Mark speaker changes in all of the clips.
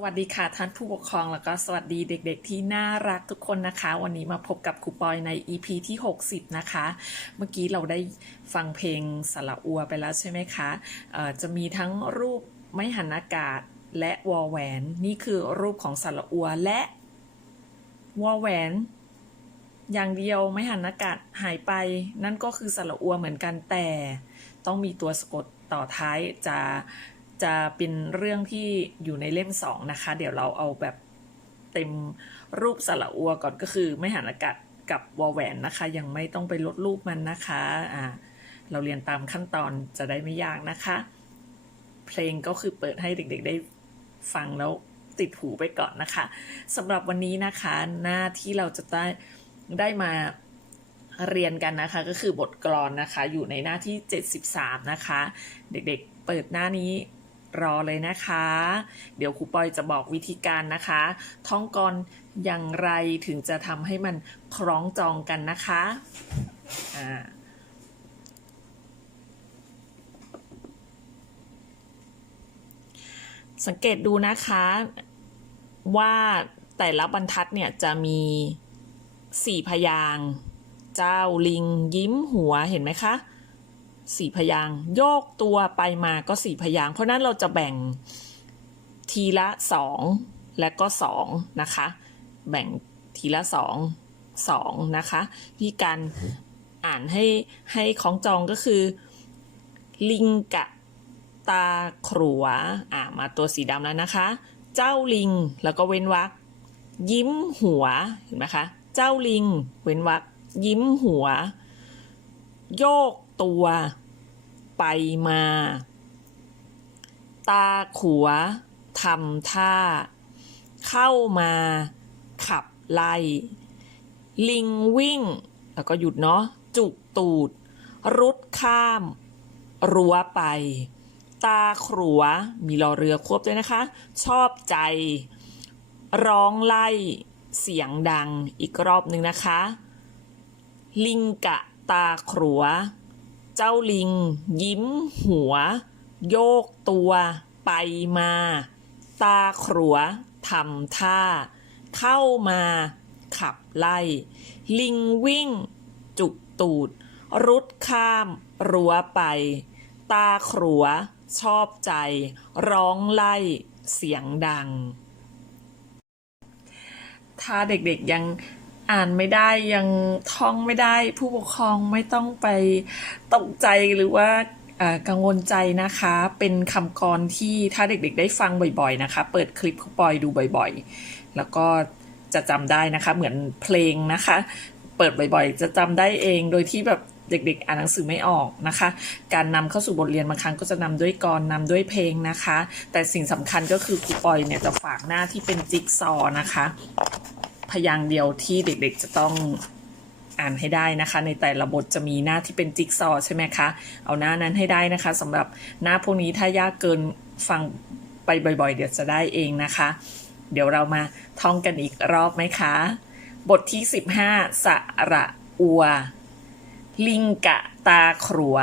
Speaker 1: สวัสดีค่ะท่านผู้ปกครองแล้วก็สวัสดีเด็กๆ ที่น่ารักทุกคนนะคะ วันนี้มาพบกับครูปอยใน EP ที่ 60 นะคะ เมื่อกี้เราได้ฟังเพลงสระอัวไปแล้วใช่ไหมคะจะมีทั้งรูปไม่หันอากาศและวอลแหวน นี่คือรูปของสระอัวและวอลแหวน อย่างเดียวไม่หันอากาศหายไป นั่นก็คือสระอัวเหมือนกันแต่ต้องมีตัวสะกดต่อท้ายจะ จะเป็นเรื่องที่อยู่ในเล่มสองนะคะ เดี๋ยวเราเอาแบบเต็มรูปสระอัวก่อนก็คือไม่หันอากาศกับวอแหวนนะคะ ยังไม่ต้องไปลดรูปมันนะคะอ่าเราเรียนตามขั้นตอนจะได้ไม่ยากนะคะ เพลงก็คือเปิดให้เด็กๆได้ฟังแล้วติดหูไปก่อนนะคะสำหรับวันนี้นะคะหน้าที่เราจะได้ได้มาเรียนกันนะคะก็คือบทกลอนนะคะ อยู่ในหน้าที่ 73 นะคะ เด็กๆเปิดหน้านี้ รอเลยนะคะ เดี๋ยวครูปอยจะบอกวิธีการนะคะ ท่องกรอย่างไรถึงจะทำให้มันคล้องจองกันนะคะอ่าสังเกตดูนะคะว่าแต่ละบรรทัดเนี่ยจะมีสี่พยาง เจ้าลิงยิ้มหัวเห็นไหมคะ สี่พยางโยกตัวไปมาก็สี่พยางเพราะนั้นเราจะแบ่งทีละสองและก็สองนะคะ แบ่งทีละสองสองนะคะวิธีการอ่านให้ให้ของจองก็คือ ลิงกะตาขรัวอ่ามาตัวสีดำแล้วนะคะ เจ้าลิงแล้วก็เว้นวรรคยิ้มหัวเห็นไหมคะ เจ้าลิง เว้นวรรคยิ้มหัว โยก ตัว ไปมา ตาขัวทำท่า เข้ามา ขับไล่ ลิงวิ่ง แล้วก็หยุดเนาะ จุกตูด รุดข้าม รั้วไป ตาขัว มีรอเรือควบด้วยนะคะ ชอบใจ ร้องไล่ เสียงดังอีกรอบหนึ่งนะคะ ลิงกะตาขัว เจ้าลิง ยิ้ม หัว โยกตัว ไปมา ตาขรัวทำท่า เข้ามา ขับไล่ ลิงวิ่ง จุกตูด รุดข้าม รั้วไป ตาขรัว ชอบใจ ร้องไล่ เสียงดัง ถ้าเด็กๆยัง อ่านไม่ได้ยังท่องไม่ได้ ผู้ปกครองไม่ต้องไปตกใจหรือว่ากังวลใจนะคะ เป็นคำกรที่ถ้าเด็กๆ ได้ฟังบ่อยๆนะคะ เปิดคลิปครูปอยดูบ่อยๆ แล้วก็จะจำได้นะคะ เหมือนเพลงนะคะ เปิดบ่อยๆ จะจำได้เองโดยที่แบบเด็กๆ อ่านหนังสือไม่ออกนะคะ การนำเข้าสู่บทเรียนบางครั้งก็จะนำด้วยกรนำด้วยเพลงนะคะ แต่สิ่งสำคัญก็คือครูปอยเนี่ยจะฝากหน้าที่เป็นจิ๊กซอว์นะคะ พยางค์เดียวที่เด็กๆจะต้องอ่านให้ได้นะคะ ในแต่ละบทจะมีหน้าที่เป็นจิ๊กซอว์ใช่ไหมคะ เอาหน้านั้นให้ได้นะคะสำหรับหน้าพวกนี้ถ้ายากเกินฟังไปบ่อยๆ เดี๋ยวจะได้เองนะคะ เดี๋ยวเรามาท่องกันอีกรอบไหมคะ บทที่ 15 สระอัว ลิงกะตาขรัว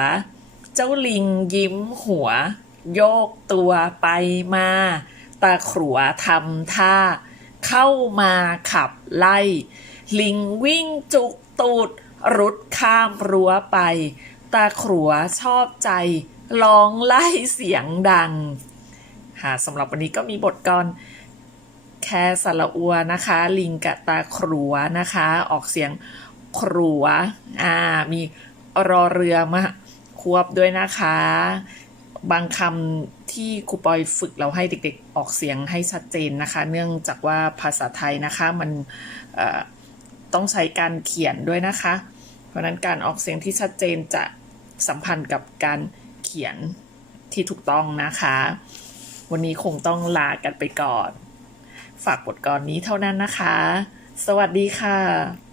Speaker 1: เจ้าลิงยิ้มหัว โยกตัวไปมา ตาขรัวทำท่า เข้ามาขับไล่ ลิงวิ่งจุกตูด รุดข้ามรั้วไป ตาขรัวชอบใจร้องไล่เสียงดังค่ะสำหรับวันนี้ก็มีบทกรแค่สระอัวนะคะ ลิงกะตาขรัวนะคะ ออกเสียงขรัวอ่ามีรอเรือมาควบด้วยนะคะ บางคำที่ครูปอยฝึกเราให้เด็กๆออกเสียงให้ชัดเจนนะคะ เนื่องจากว่าภาษาไทยนะคะมันต้องใช้การเขียนด้วยนะคะ เพราะฉะนั้นการออกเสียงที่ชัดเจนจะสัมพันธ์กับการเขียนที่ถูกต้องนะคะ วันนี้คงต้องลากันไปก่อน ฝากบทกรนี้เท่านั้นนะคะ สวัสดีค่ะ